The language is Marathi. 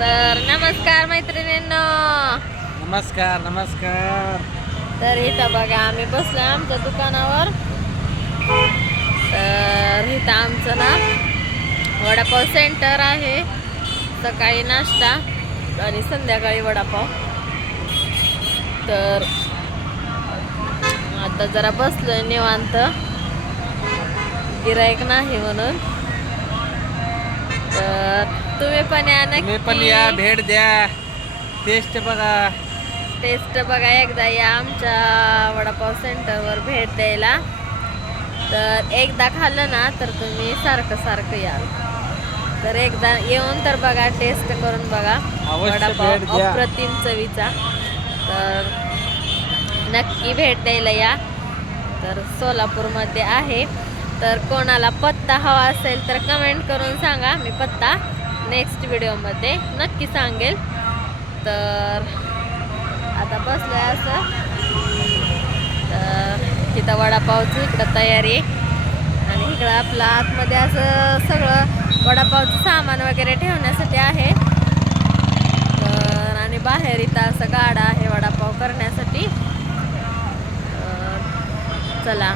तर नमस्कार मैत्रिणींनो. नमस्कार नमस्कार. तर इथं बघा आम्ही बसलो आमच्या दुकानावर. तर इथं आमचं ना वडापाव सेंटर आहे. सकाळी नाश्ता आणि संध्याकाळी वडापाव. तर आता जरा बसलोय निवांत. गिराईक नाही म्हणून. तर तुम्ही पण या तुम्ही पण या नक्की भेट द्या. टेस्ट बघा. टेस्ट बघा एकदा या आमच्या वडापाव सेंटरवर भेट द्यायला. तर एकदा खाल्लं ना तर तुम्ही सारखं सारखं याल. तर एकदा येऊन तर बघा टेस्ट करून बघा. वडापाव. अप्रतिम चवीचा. तर नक्की भेट द्यायला या. तर सोलापूरमध्ये आहे. तर कोणाला पत्ता हवा असेल तर कमेंट करून सांगा. मी पत्ता नेक्स्ट व्हिडिओमध्ये नक्की सांगेल. तर आता बसलं आहे असं. तर तिथं वडापावची इकडं तयारी आणि इकडं आपलं आतमध्ये असं सगळं वडापावचं सामान वगैरे ठेवण्यासाठी आहे. तर आणि बाहेर इथं असं गाडा आहे वडापाव करण्यासाठी. चला.